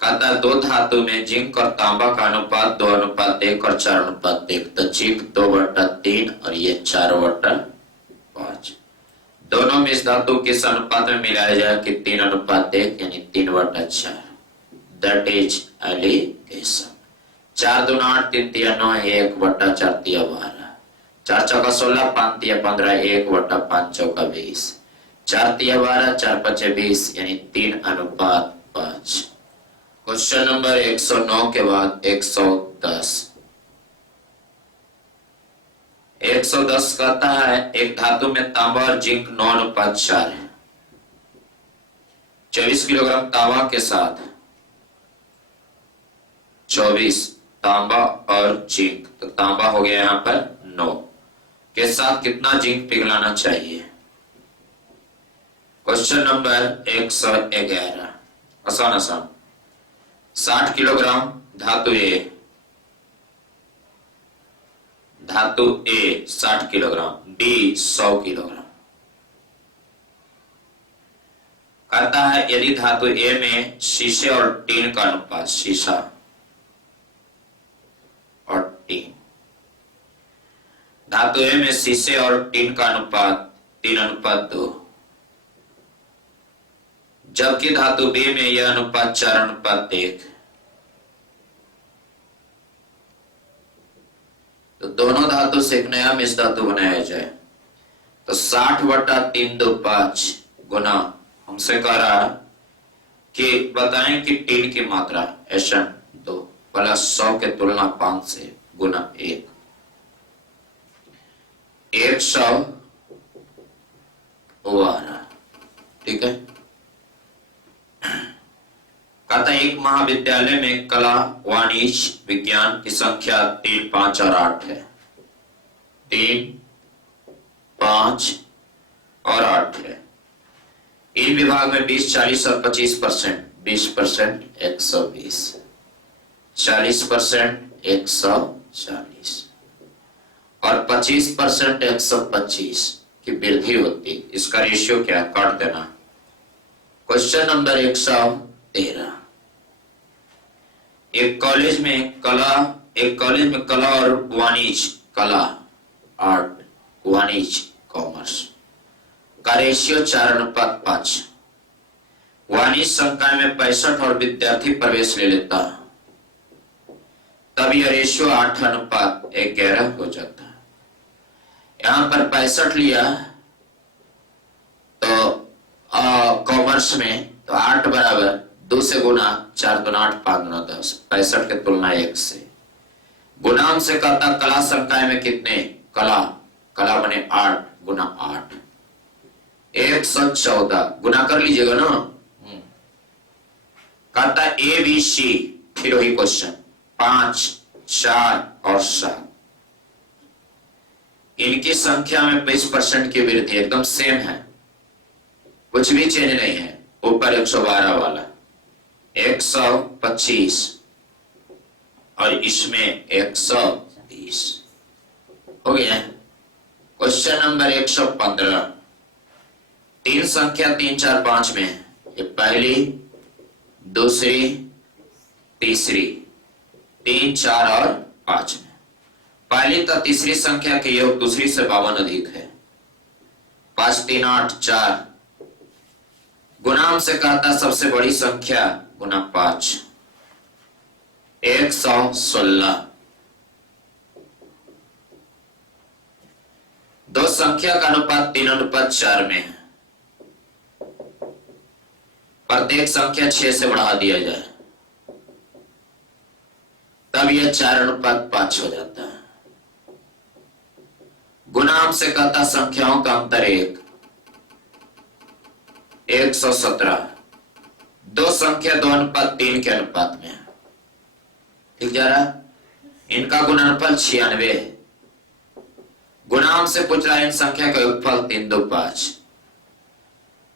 कहता है दो धातु में जिंक और तांबा का अनुपात 2:1 और 4:1। तो जिंक 2/3 और ये 4/5। दोनों में इस धातु किस अनुपात में मिलाया जाए कि 3:1 यानी 3/4। That is allegation. 4 दूना 8, 3 तिया 9, 1/4 तिया 12, 4 चौका 16, 5 तिया 15, 1/5 चौका 20, 4 तिया 12, 4 पचे 20 यानी 3:5। क्वेश्चन नंबर 109 के बाद 110। 110 कहता है एक धातु में तांबा और जिंक 9:4 है। 24 किलोग्राम तांबा के साथ 24 तांबा और जिंक, तो तांबा हो गया यहां पर 9 के साथ कितना जिंक पिघलाना चाहिए। क्वेश्चन नंबर 111 आसान आसान। 60 किलोग्राम धातु ए, धातु ए 60 किलोग्राम, डी 100 किलोग्राम। कहता है यदि धातु ए में शीशे और टीन का अनुपात, शीशा और टीन, धातु ए में शीशे और टीन का अनुपात 3:2, जबकि धातु बी में यह अनुपात 4:1, तो दोनों धातु से एक नया मिश्र धातु बनाया जाए। तो 60/325 गुना, हमसे कह रहा कि बताएं कि टीन की मात्रा Sn2 प्लस 100 के तुलना 5 से गुना 1, 112। ठीक है। कहता है एक महाविद्यालय में कला, वाणिज्य, विज्ञान की संख्या 3, 5 और 8 है। 3, 5 और 8 है। इन विभाग में 20, 40 और 25%, 20% 120, 40% 140 और 25% 125 की वृद्धि होती। इसका रेशियो क्या है, काट देना। Question number 113। एक कॉलेज में कला और वाणिज्य, कला आर्ट, वाणिज्य कॉमर्स का रेशियो 4:5। वाणिज्य संकाय में 65 और विद्यार्थी प्रवेश ले लेता, तब यह रेशियो 8:11 हो जाता है। यहां पर 65 लिया तो कॉमर्स में, तो 8 बराबर 2 से गुना, 4 दूना 8, 5 दूना 10, 65 के तुलना 1 से। गुणांक से कहता कला संकाय में कितने, कला बने 8 गुना 8, 114 गुना कर लीजिएगा ना। कहता ए बी सी, फिर वही क्वेश्चन 5, 4 और 7, इनकी संख्या में 20% की वृद्धि, एकदम सेम है, कुछ भी चेंज नहीं है। ऊपर 112 वाला 125 और इसमें 130 हो गया। Question number 115। 3 संख्या 3, 4, 5 में, ये पहली, दूसरी, तीसरी, 3, 4 और 5 में। पहली तो तीसरी संख्या के योग दूसरी से 52 अधिक है। 5, 3, 8, 4। गुणांक से कहता सबसे बड़ी संख्या गुना 5, 116। दो संख्या का अनुपात 3:4 में है। प्रत्येक संख्या 6 से बढ़ा दिया जाए, तब यह 4:5 हो जाता है। गुणांक से कहता संख्याओं का अंतर 1, 117। दो संख्या 2:3 के अनुपात में है। ठीक जा रहा। इनका गुणनफल 96 है। गुणांक से पूछ रहा है इन संख्या का योगफल 3, 2, 5।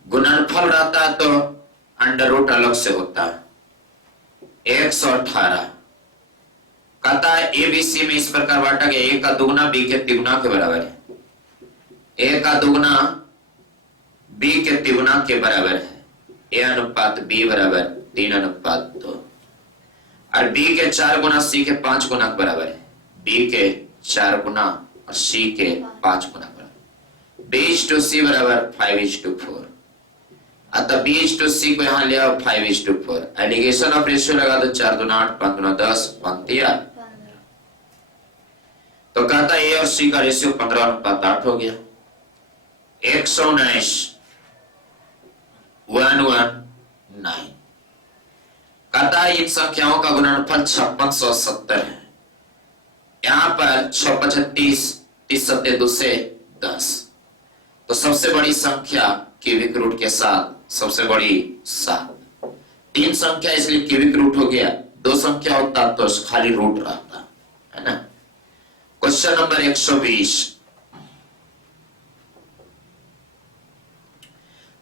गुणनफल रहता है तो अंडर रूट अलग से होता है। 118। कहता है एबीसी में इस प्रकार बांटा गया, ए का दुगना बी के तिगुना के बराबर है। ए का दुगना बी के तिगुना के बराबर है। ए अनुपात बी बराबर 3:2। और b के 4 गुना c के 5 गुना के बराबर है। b के 4 गुना और c के 5 गुना बराबर। b/c बराबर 5:4। अतः b/c को यहाँ ले आओ 5:4। एलिगेशन ऑफ रेशियो लगा दो 4 दूना 8, 5 दूना 10, 15। तो कहता है a और c का रेशियो 15:8 हो गया। 119 119। कहता है इन संख्याओं का गुणनफल 5670 है। यहां पर 6 25 30 सत्ते 2 से 10। तो सबसे बड़ी संख्या क्यूबिक रूट के साथ सबसे बड़ी 7। 3 संख्या इसलिए क्यूबिक रूट हो गया। 2 संख्या होता तो खाली रूट रहता, है ना। Question number 120।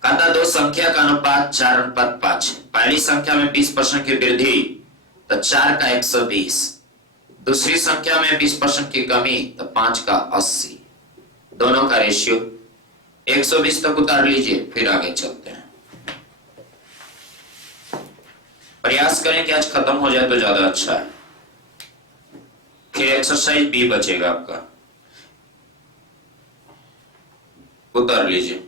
कहता 2 संख्या का अनुपात 4:5 है। पहली संख्या में 20% की वृद्धि तो 4 का 120। दूसरी संख्या में 20% की कमी तो 5 का 80। दोनों का रेशियो 120 तक उतार लीजिए, फिर आगे चलते हैं। प्रयास करें कि आज खत्म हो जाए तो ज्यादा अच्छा है। फिर एक्सरसाइज बी बचेगा आपका, उतार लीजिए।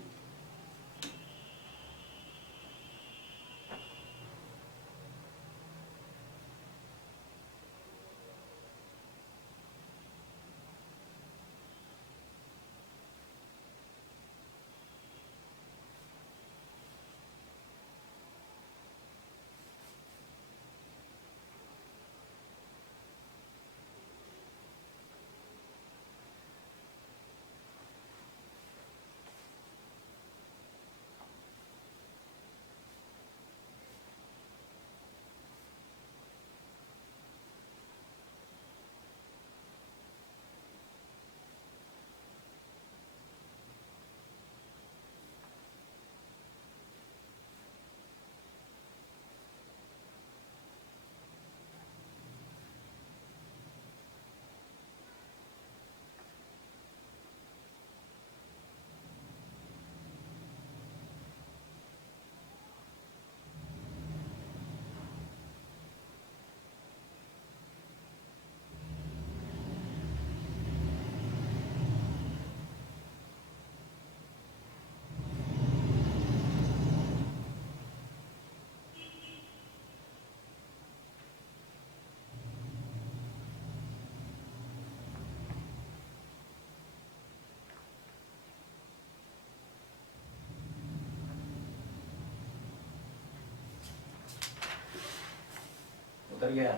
उतर गया।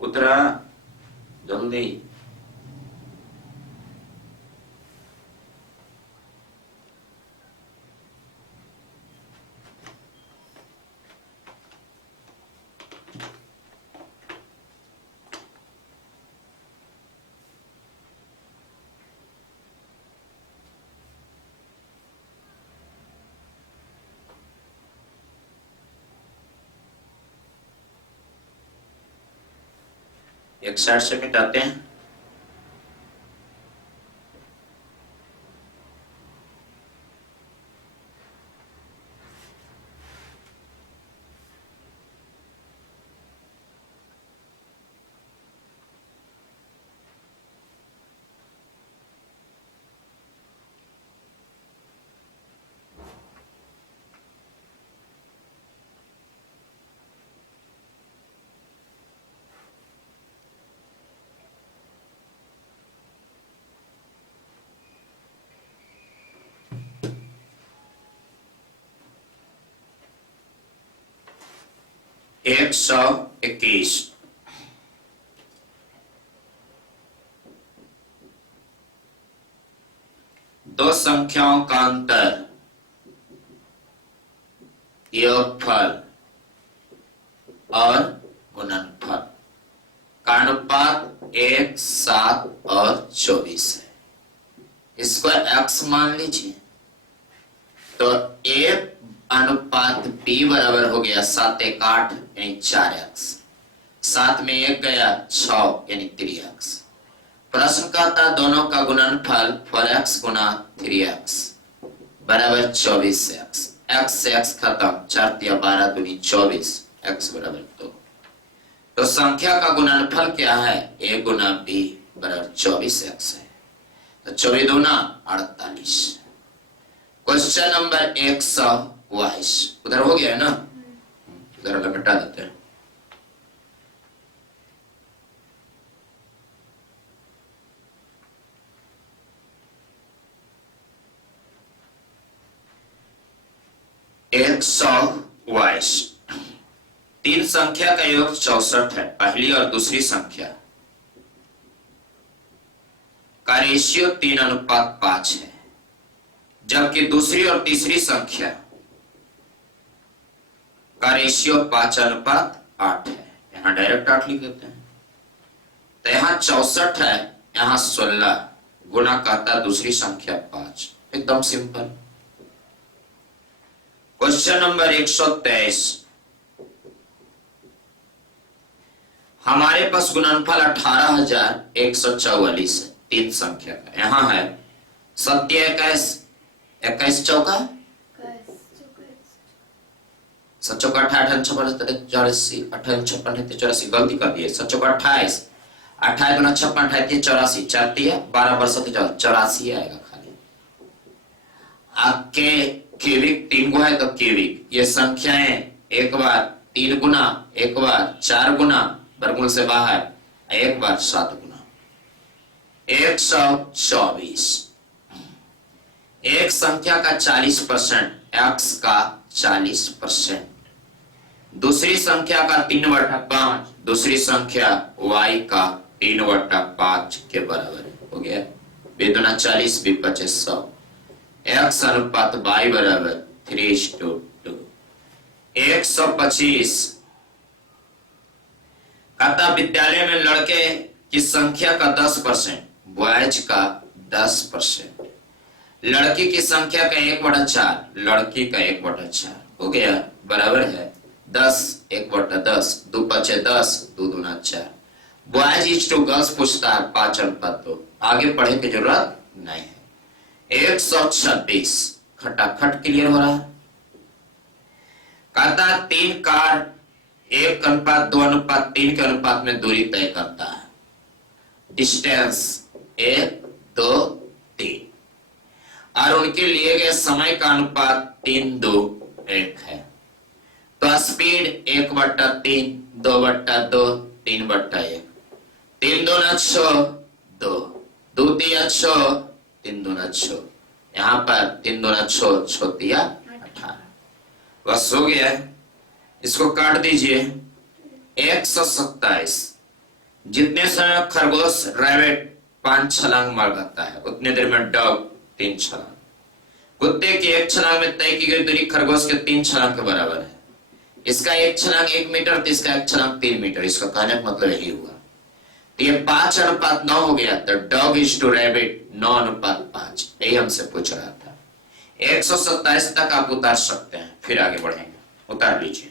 उतरा जल्दी। एक 60 से मिटाते हैं। एक 121। दो संख्याओं का अंतर, योगफल और गुणनफल का अनुपात 1, 7 और 24 है। इसको x मान लीजिए तो a अनुपात b बराबर हो गया 7 1 8 यानी 4x। 7 में 1 गया 6 यानी 3x। प्रश्न कहता दोनों का गुणनफल 4x गुना 3x। बराबर 24x। x से x खत्म, 4 या 12 दूनी 24, x बराबर 2। तो संख्या का गुणनफल क्या है? a गुना b बराबर 24x है। तो 24 दूना 48। क्वेश्चन नंबर 122 उधर हो गया है ना, उधर लपेटा देते हैं। एक 122। तीन संख्या का योग 64 है। पहली और दूसरी संख्या का रेशियो 3:5 है, जबकि दूसरी और तीसरी संख्या का रेशियो 5:8 है। यहां डायरेक्ट 8 लिख देते हैं। तो यहां 64 है, यहां 16, गुना करता दूसरी संख्या 5। एकदम सिंपल। Question number 123। हमारे पास गुणनफल 18,144 है तीन संख्या का। यहां है 7 21 चौका 7 चौका 28 84 84 गलती कर दिए। 7 चौका 28 28 गुना 56 38 84 4 12 पर 84 आएगा खाली। आपके क्यूबिक 3 गो है तो क्यूबिक ये संख्याएं एक बार 3 गुना, एक बार 4 गुना, वर्गमूल से बाहर, एक बार 7 गुना। 124। एक संख्या का 40%, x का 40%। दूसरी संख्या का 3/5, दूसरी संख्या y का 3/5 के बराबर हो गया। बेदुना 40 भी 2500। x अनुपात y बराबर 3:2। 125। कहता विद्यालय में लड़के की संख्या का 10%, बॉयज का 10%। लड़की की संख्या का 1/4, लड़की का 1/4 हो गया, बराबर है 10 1/10। 2 5 10, 2 दूना 4। बॉयज इज टू गर्ल्स पूछता है 5:2। आगे पढ़े की जरूरत नहीं है। 126 खटाखट क्लियर हो रहा है। कहता 3 कार 1:2:3 के अनुपात में दूरी तय करता है। डिस्टेंस 1 2 3 और उनके लिए गए समय का अनुपात 3 2 1 है। तो स्पीड 1/3 2/2 3/1। 3 2 6 2 2 3 6 3 2 6। यहाँ पर 3 2 6 6 18। बस हो गया है। इसको काट दीजिए। 127। जितने समय खरगोश रैबिट 5 छलांग मार जाता है उतने देर में डॉग 3 छलांग। कुत्ते की 1 छलांग में तय की गई दूरी खरगोश के 3 छलांग के बराबर है। इसका 1 छलांग 1 मीटर तो इसका 1 छलांग 3 मीटर। इसका कहने का मतलब यही हुआ। तो ये 5:9 हो गया। तो डॉग इज टू रैबिट 9:5। यही हमसे पूछ रहा था। 127 तक आप उतार सकते हैं, फिर आगे बढ़ेंगे। उतार लीजिए।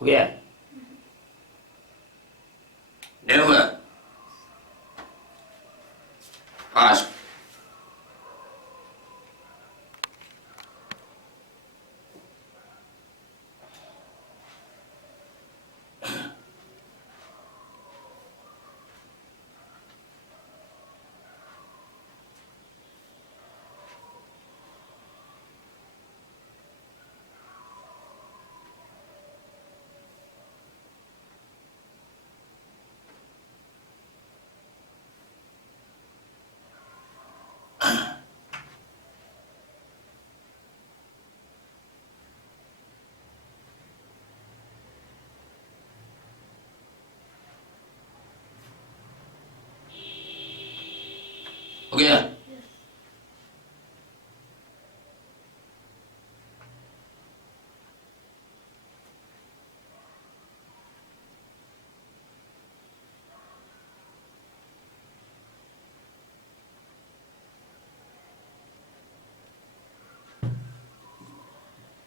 हो गया? नहीं हुआ? फास्ट। हो गया?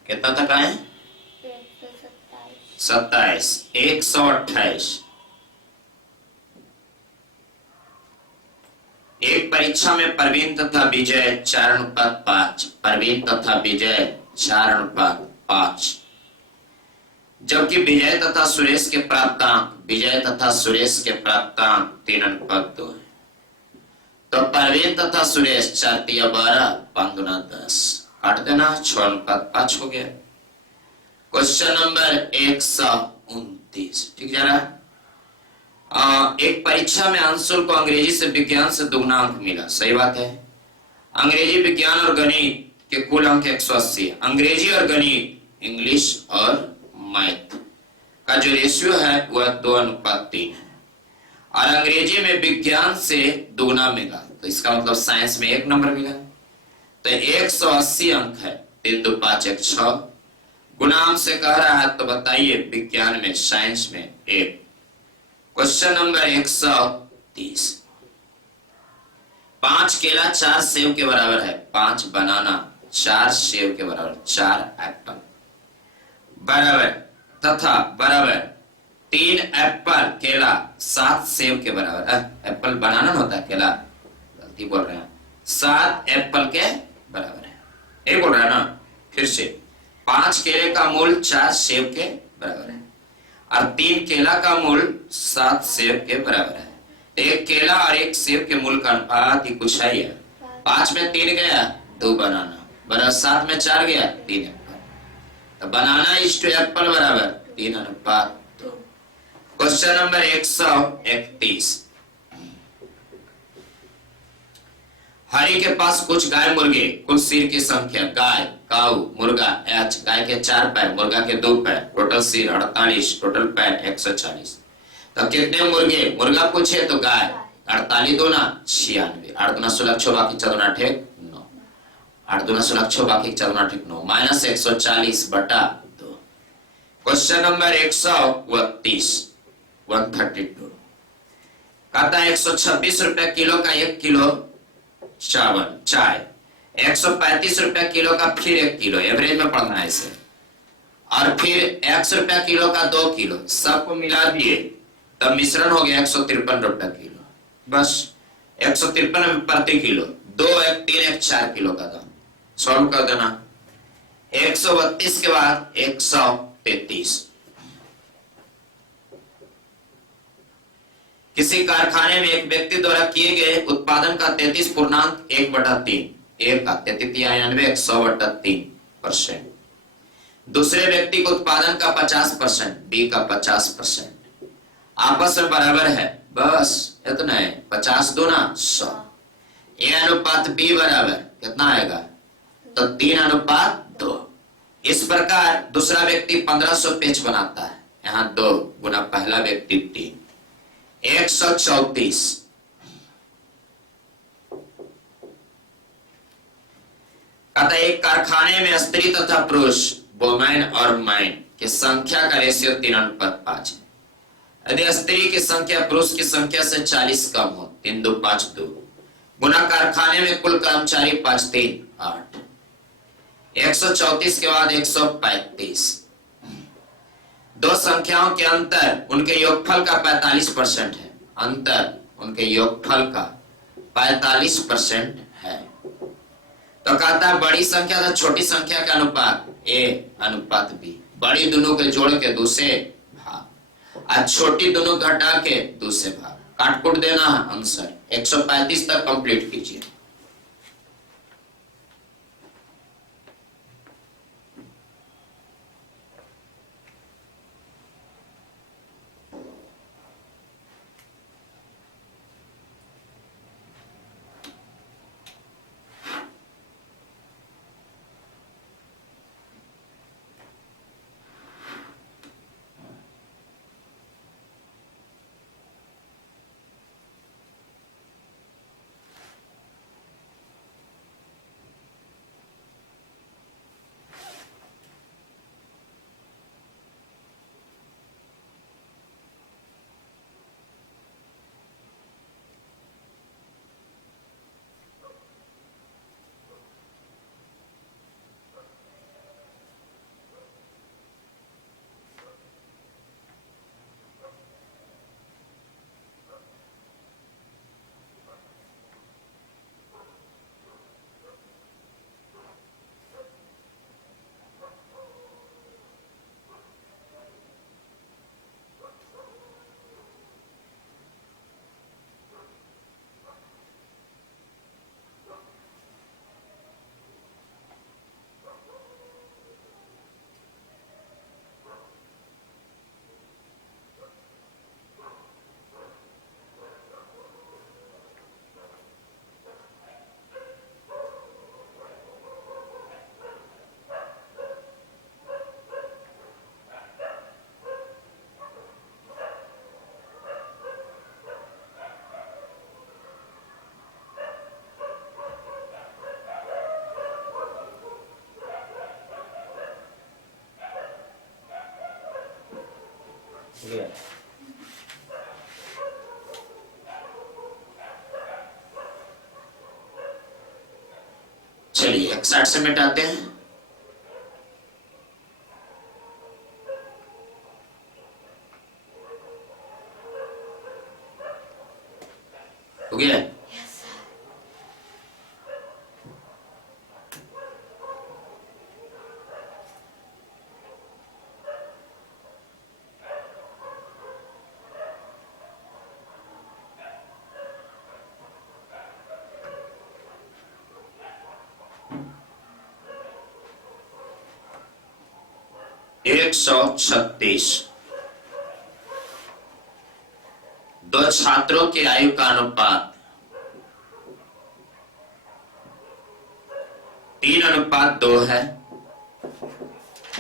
कितना तक आए? 27, 128। एक परीक्षा में प्रवीण तथा विजय 4:5, प्रवीण तथा विजय 4:5, जबकि विजय तथा सुरेश के प्राप्तांक 3:2 है। तो प्रवीण तथा सुरेश 4×3=12, 5×10, काट देना, 6:5 हो गया। क्वेश्चन नंबर 129, ठीक जा रहा है? एक परीक्षा में अंशुल को अंग्रेजी से विज्ञान से दुगना अंक मिला, सही बात है। अंग्रेजी, विज्ञान और गणित के कुल अंक 180। अंग्रेजी और गणित, इंग्लिश और मैथ का जो रेशियो है वह 2:3 है। और अंग्रेजी में विज्ञान से दुगना मिला, तो इसका मतलब साइंस में 1 नंबर मिला। तो 180 अंक है, 3 2 5 1 6। गुणांक से कह रहा है, तो बताइए विज्ञान में, साइंस में 1। क्वेश्चन नंबर 130, 5 केला 4 सेब के बराबर है, 5 बनाना 4 सेब के बराबर, 4 एप्पल बराबर, तथा बराबर 3 एप्पल केला 7 सेब के बराबर। एप्पल बनाना होता है, केला गलती बोल रहे हैं, 7 एप्पल के बराबर है, ये बोल रहा है ना। फिर से 5 केले का मूल 4 सेब के बराबर है, और 3 केला का मूल 7 सेब के बराबर है। 1 केला और 1 सेब के मूल का अनुपात ही कुछ है। 5 में 3 गया, 2 बनाना बराबर, 7 में 4 गया, 3 एप्पल। तो बनाना इस टू एप्पल बराबर 3:2। क्वेश्चन नंबर 131, हरि के पास कुछ गाय मुर्गे, कुल सिर की संख्या, गाय, काऊ, मुर्गा एच, गाय के 4 पैर, मुर्गा के 2 पैर, टोटल सिर 48, टोटल पैर 140। तो कितने मुर्गे? मुर्गा पूछे तो गाय, 48 दूना 96, 8 दूना 16, बाकी 4 दूना ठीक 9, 8 दूना 16, बाकी 4 दूना ठीक 9, माइनस 140/2। क्वेश्चन नंबर 132, 132, कहता है 126 रुपए किलो का 1 किलो चावल, चाय, 135 रुपया किलो का फिर 1 किलो, एवरेज में पढ़ना है इसे, और फिर 100 रुपया किलो का 2 किलो, सबको मिला दिए तब मिश्रण हो गया 153 रुपया किलो। बस 153 प्रति किलो, 2 1 3 1 4 किलो का दाम। सॉल्व कर देना। 132 के बाद 133, किसी कारखाने में एक व्यक्ति द्वारा किए गए उत्पादन का 33.1/3, एक का 33 100/3%, दूसरे व्यक्ति को उत्पादन का 50%, बी का 50%, आपस में बराबर है, बस इतना है, 50 दूना 100। ए अनुपात बी बराबर कितना आएगा? तो 3:2। इस प्रकार दूसरा व्यक्ति 1500 पेच बनाता है, यहाँ 2 गुना पहला व्यक्ति 3, 134। कहता है एक कारखाने में स्त्री तथा पुरुष, वोमेन और मैन की संख्या का रेशियो 3:5 है। यदि स्त्री की संख्या पुरुष की संख्या से 40 कम हो, 3 2 5 2, गुना कारखाने में कुल कर्मचारी 5 3 8। 134 के बाद 135, दो संख्याओं के अंतर उनके योगफल का 45% है, अंतर उनके योगफल का 45% है। तो कहता है बड़ी संख्या तो छोटी संख्या का अनुपात ए अनुपात बी, बड़ी दोनों के जोड़ के दूसरे भाग और छोटी दोनों घटा के दूसरे भाग, काटकुट देना है आंसर 135 तक कंप्लीट कीजिए। चलिए 61 से मिटाते हैं। हो गया? एक 136 दो छात्रों की आयु का अनुपात 3:2 है।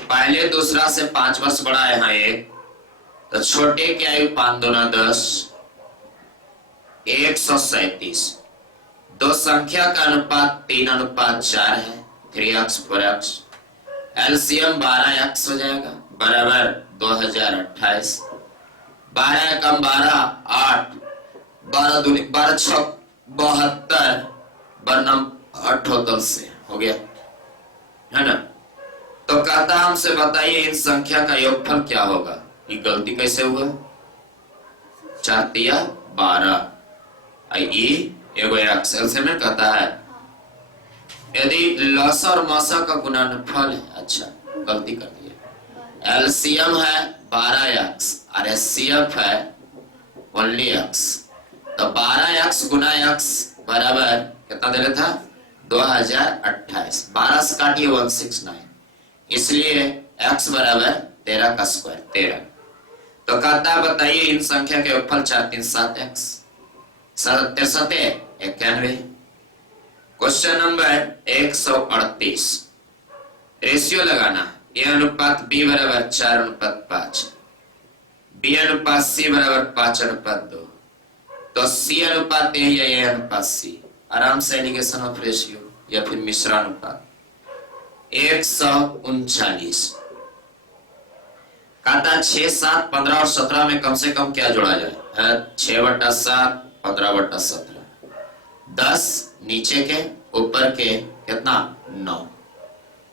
पहले दूसरा से 5 वर्ष बड़ा है यहाँ एक, तो छोटे की आयु 5 दूना 10, 137। दो संख्या का अनुपात 3:4 है, 3x/x। एलसीएम 12x हो जाएगा बराबर 2028। 12 कम 12 8, 12 दूनी 12 6 72, बनम 8 से हो गया है ना। तो कहता हमसे बताइए इन संख्या का योगफल क्या होगा। ये गलती कैसे हुआ? 4 तिया 12 एगो एक्सेल में कहता है यदि लसा और मासा का गुणनफल है। अच्छा गलती कर दिया। एलसीएम है 12x और एचसीएफ है ओनली x, तो 12x गुना x बराबर कितना दे रहा था? 2028। 12 से काटिए 169, इसलिए x बराबर 13 का स्क्वायर 13। तो कहता है बताइए इन संख्या के योगफल 4 3 7x 77 91। क्वेश्चन नंबर 138 रेशियो लगाना। ए अनुपात बी बराबर 4:5, बी अनुपात सी बराबर 5:2, तो सी अनुपात ए या ए अनुपात सी। आराम से इंडिकेशन ऑफ रेशियो या फिर मिश्रानुपात। 139 कहता 6 7 15 और 17 में कम से कम क्या जोड़ा जाए? 6/7 15/17। 10 नीचे के ऊपर के कितना 9,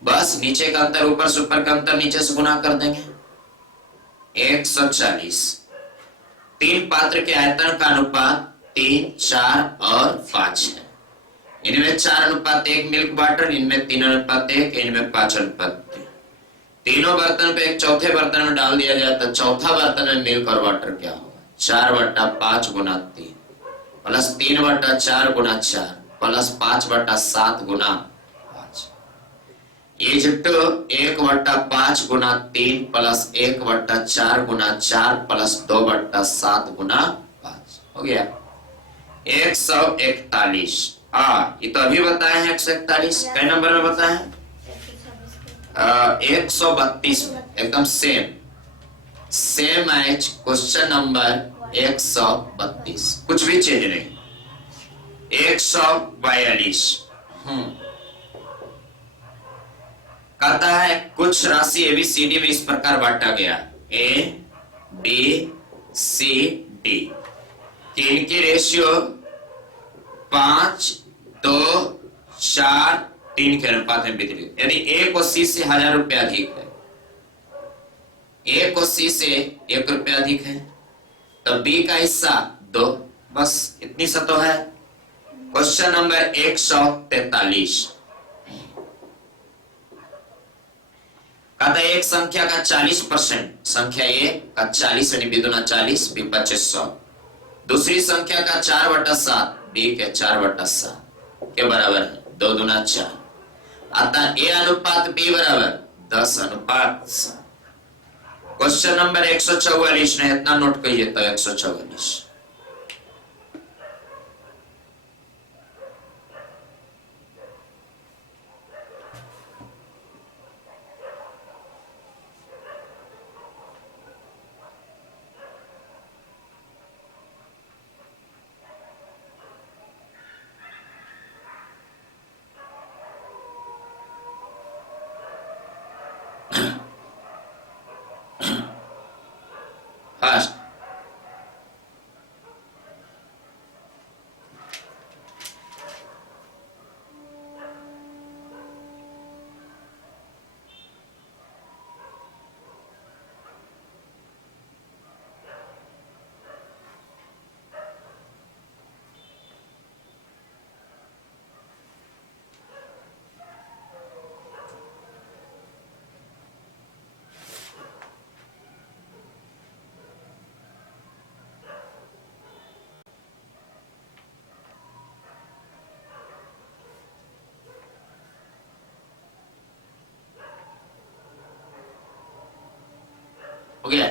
बस नीचे का अंतर ऊपर से ऊपर का अंतर नीचे से गुना कर देंगे। 140। 3 पात्र के आयतन का अनुपात 3, 4 और 5 है। इनमें 4:1 मिल्क वाटर, इनमें 3:1, इनमें 5:3। तीनों बर्तन को एक चौथे बर्तन में डाल दिया जाए तो चौथा बर्तन में मिल्क और वाटर क्या होगा? 4/5 गुना 3 प्लस 3/4 गुना 4 प्लस 5/7 गुना 5। ये जुट्टो 1/5 गुना 3 प्लस 1/4 गुना 4 प्लस 2/7 गुना 5 हो गया 141। ये तो अभी बताए हैं 141। कई नंबर में बताए हैं? 132 में। एकदम सेम एज क्वेश्चन नंबर 132, कुछ भी चेंज नहीं। 142 कहता है कुछ राशि ABCD में इस प्रकार बांटा गया ABCD कि इनकी रेशियो 5, 2, 4, 3 के अनुपात में वितरित। यदि A को C से 1000 रुपया अधिक है, A को C से 1 रुपया अधिक है, तो B का हिस्सा 2। बस इतनी सा तो है। क्वेश्चन नंबर 143 कहता है एक संख्या का 40%, संख्या A का 40 यानी B दूना 40, B 2500। दूसरी संख्या का 4/7, B के 4/7 के बराबर है, 2 दूना 4। अतः A अनुपात B बराबर 10:7। क्वेश्चन नंबर 144 ने इतना नोट करिए तो 144। फास्ट हो गया।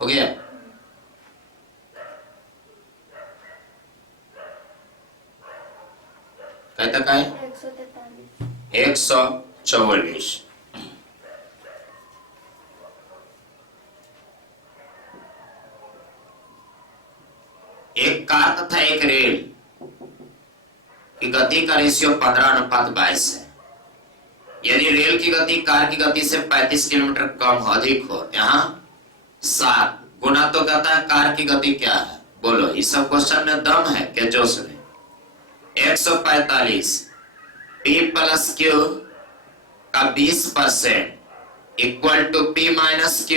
हो गया। कहीं तक आए? 144। एक कार तथा एक रेल की गति का रेशियो 15:22 है। यदि रेल की गति कार की गति से 35 किलोमीटर कम अधिक हो, यहाँ 7 गुना तो कहता है कार की गति क्या है? बोलो, इस सब क्वेश्चन में दम है क्या? जोश में 145 P प्लस Q का 20% equal to P minus Q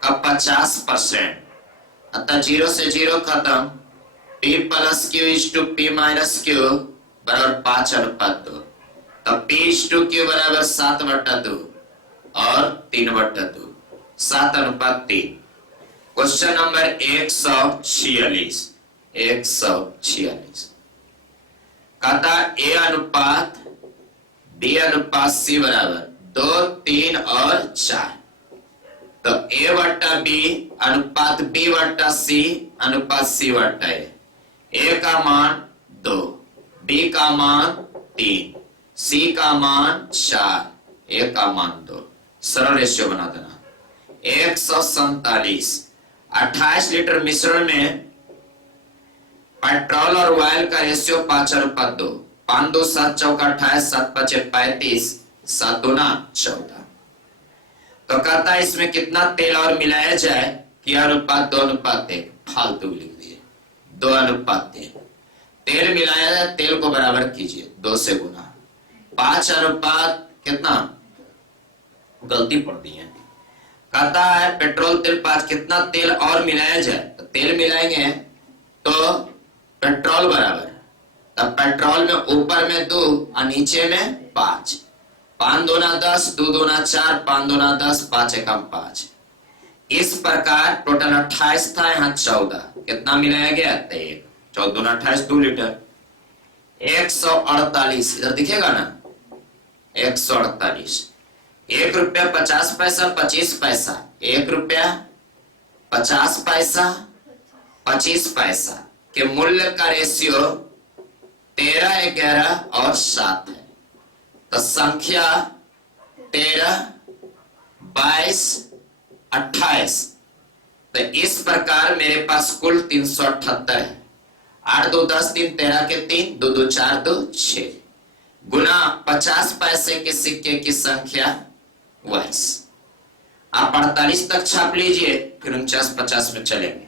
का 50%। अतः 0 से 0 खत्म। P plus Q is to P minus Q बराबर 5:2। तो P इज टू Q बराबर 7/2 और 3/2, 7:3। क्वेश्चन नंबर 146 कहता A अनुपात B अनुपात C बराबर 2, 3 और 4। तो A बट्टा B अनुपात B बट्टा C अनुपात C बट्टा A का मान 2, B का मान 3, C का मान 4, A का मान 2। सरल रेशियो बना देना। 147 28 लीटर मिश्रण में पेट्रोल और ऑयल का रेशियो 5:2। 5 2 7 चौका 28, 7 5 35, 7 2 14। तो कहता है इसमें कितना तेल और मिलाया जाए कि अनुपात 2:1। फालतू लिख दिए 2:3। तेल मिलाया जाए, तेल को बराबर कीजिए 2 से गुना। 5 अनुपात कितना, गलती पड़ दी है। कहता है पेट्रोल तेल 5, कितना तेल और मिलाया जाए, तो तेल मिलाएंगे तो पेट्रोल बराबर, तब पेट्रोल में ऊपर में 2 और नीचे में 5। 5 2 10, 2 2 4, 5 2 10, 5 1 5। इस प्रकार टोटल 28 था, यहाँ 14। कितना मिलाया गया, 1। 14 2 28, 2 लीटर। 148 इधर दिखेगा ना, 148। 1 रुपया 50 पैसा 25 पैसा, 1 रुपया 50 पैसा 25 पैसा के मूल्य का रेशियो 13, 11 और 7 है। तो संख्या 13, 22, 28। तो इस प्रकार मेरे पास कुल 378 है। 8 2 10 3 13 के 3, 2 2 4 2 6 गुना 50 पैसे के सिक्के की संख्या 22। आप 48 तक छाप लीजिए, फिर 49 50 में चलेंगे।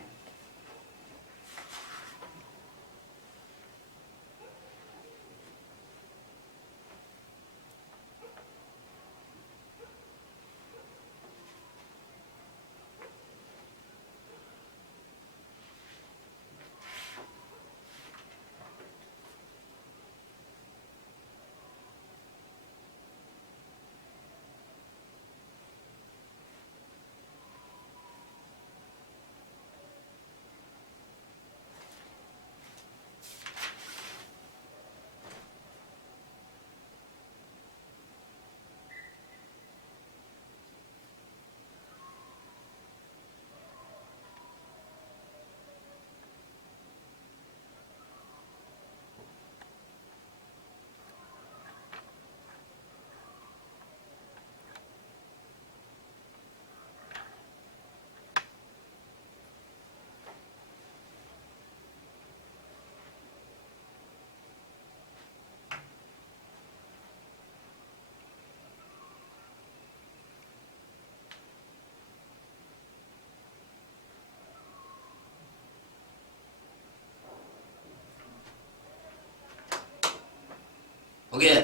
हो गया?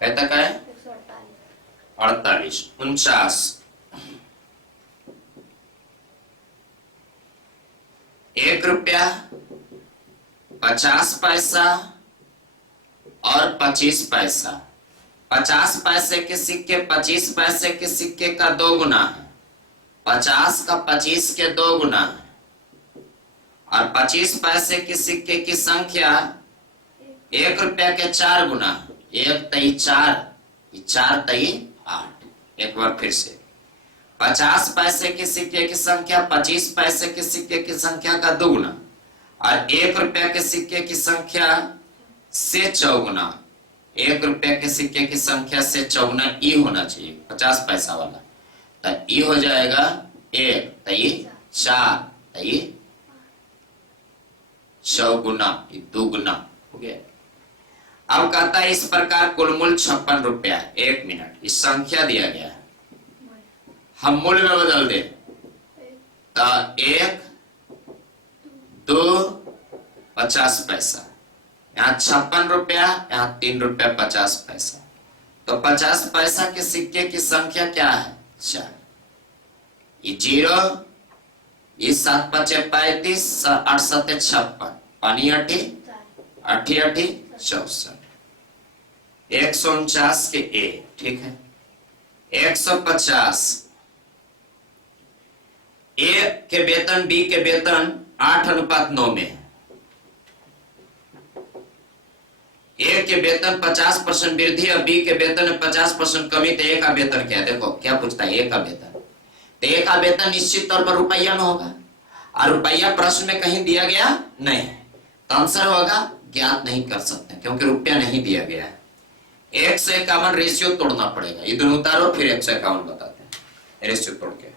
कहता क्या है? 48, 49। 1 रुपया 50 पैसा और 25 पैसा। 50 पैसे के सिक्के 25 पैसे के सिक्के का 2 गुना है। 50 का 25 के 2 गुना है। और 25 पैसे के सिक्के की संख्या 1 रुपया के 4 गुना। 1 तई 4, 4 तई 8। एक बार फिर से, 50 पैसे के सिक्के की संख्या 25 पैसे के सिक्के की संख्या का 2 गुना, और 1 रुपया के सिक्के की संख्या से 4 1 रुपया के सिक्के की संख्या से 4 ई होना चाहिए 50 पैसा वाला। तो ई हो जाएगा 1 तई 4 तई 4 गुना, 2 गुना हो गया। अब कहता है इस प्रकार कुल मूल्य 56 रुपया। 1 मिनट, इस संख्या दिया गया है, हम मूल्य में बदल दे तो 1 2 50 पैसा, यहाँ 56 रुपया, यहाँ 3 रुपया 50 पैसा। तो 50 पैसा के सिक्के की संख्या क्या है? 4। ये 0, ये 7 5 35, 8 7 56, पानी 8 8 8 64। 149 के 1, ठीक है। 150 ए के वेतन बी के वेतन 8:9 में है। ए के वेतन 50% वृद्धि और बी के वेतन में 50% कमी, तो ए का वेतन क्या है? देखो क्या पूछता है, ए का वेतन। तो ए का वेतन निश्चित तौर पर रुपया में होगा, और रुपया प्रश्न में कहीं दिया गया नहीं, तो आंसर होगा ज्ञात नहीं कर सकते क्योंकि रुपया नहीं दिया गया है। 151 रेशियो तोड़ना पड़ेगा, ये दोनों उतारो फिर 151 बताते हैं रेशियो तोड़ के।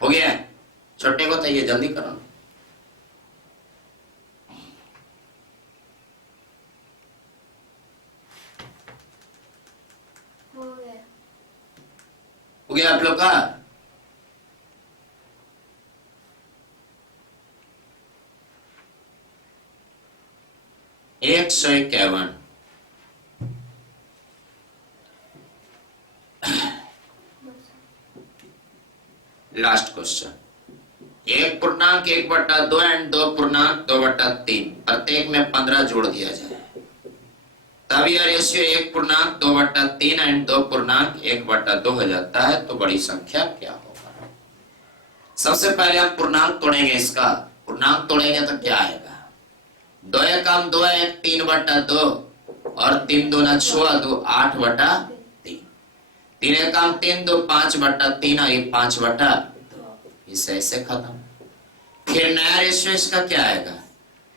हो गया, छोटे को चाहिए, जल्दी करो। हो गया आप लोग का? एक 151 लास्ट क्वेश्चन। 1.1/2 एंड 2.2/3 प्रत्येक में 15 जोड़ दिया जाए, तब यह रेशियो 1.2/3 एंड 2.1/2 हो जाता है। तो बड़ी संख्या क्या होगा? सबसे पहले हम पूर्णांक तोड़ेंगे, इसका पूर्णांक तोड़ेंगे तो क्या आएगा? 2 एकम 2 1 3/2 और 3 दूना 6 2 8/3, 3 एकम 3 2 5/3 और ये 5/2, इसे ऐसे खत्म। फिर नया रेशियो इसका क्या आएगा?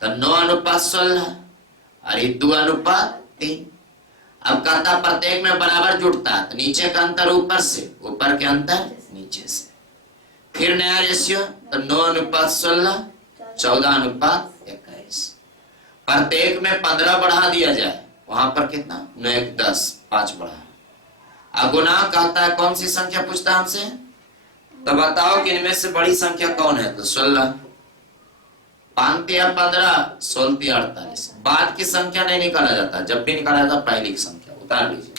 तो 9:16 और ये 2:3। अब कहता प्रत्येक में बराबर जुड़ता है, तो नीचे का अंतर ऊपर से, ऊपर के अंतर नीचे से। फिर नया रेशियो तो 9:16 14:21। प्रत्येक में 15 बढ़ा दिया जाए, वहां पर कितना? 9 1 10 5 बढ़ा। अब गुना कहता है कौन सी संख्या पूछता है हमसे? तो बताओ कि इनमें से बड़ी संख्या कौन है? तो 16। 5 या 15 16 48। बाद की संख्या नहीं निकाला जाता, जब भी निकाला जाता पहली की संख्या उतार लीजिए।